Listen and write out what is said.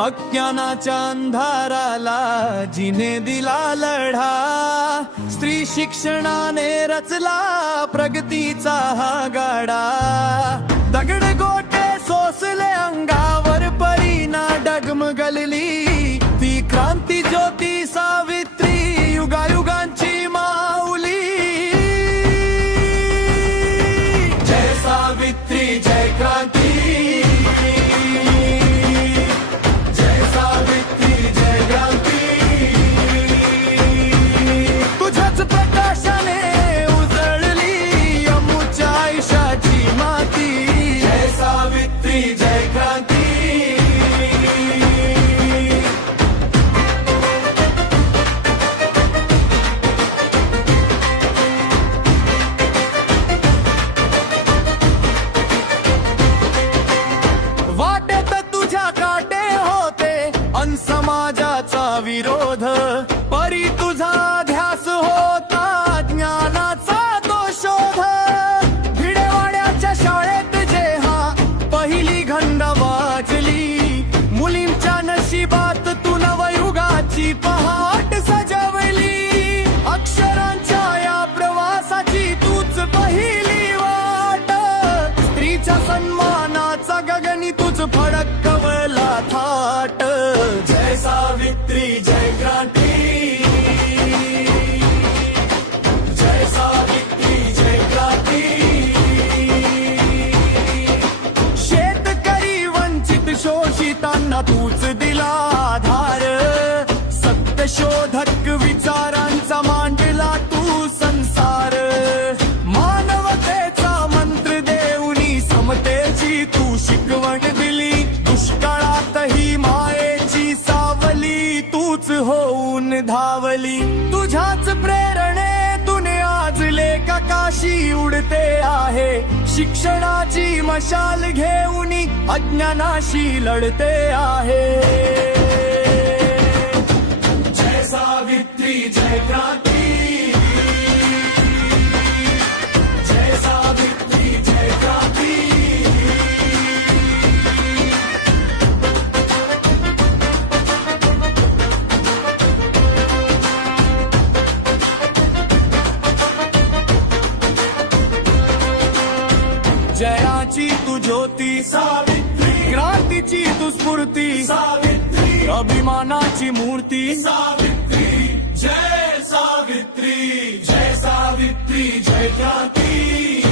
अज्ञानाच्या अंधाराला जिने दिला लढा, स्त्री शिक्षणाने रचला प्रगतीचा हा गाडा. दगड गोटे सोसले अंगावर, परीना डगमगली ती क्रांती ज्योती सावित्री, युगायुगांची माऊली. जय सावित्री जय क्रांती, समाजाचा विरोध, परी तुझा ध्यास होता ज्ञानाचा तो शोध. भिडेवाड्याच्या शाळेत जेव्हा पहिली घंटा वाजली, मुलींच्या नशिबात तू नवयुगाची पहाट सजवली. अक्षरांच्या या प्रवासाची तूच पहिली वाट, स्त्रीच्या सन्मानाचा गगनी तुझ फडकवला थाट. जय सावित्री जय क्रांती, जय सावित्री जय क्रांती. शेतकरी वंचित शोषितांना तूच दिला आधार, सत्यशोधक विचारांचा मांडला तू संसार. मानवतेचा मंत्र देऊनी समतेची तू शिकवण दिली, दुष्काळातही मायेची सावली तूच होऊन धावली. तुझ्याच प्रेरणेतून आज लेख आकाशी उडते आहे, शिक्षणाची मशाल घेऊन अज्ञानाशी लढते आहे. जय सावित्री जय क्रांती, जय सावित्री जय क्रांती. जयाची तू ज्योती सावित्री, क्रांतीची तू स्फूर्ती सावित्री, अभिमानाची मूर्ती सावित्री. जय सावित्री जय सावित्री जय क्रांती.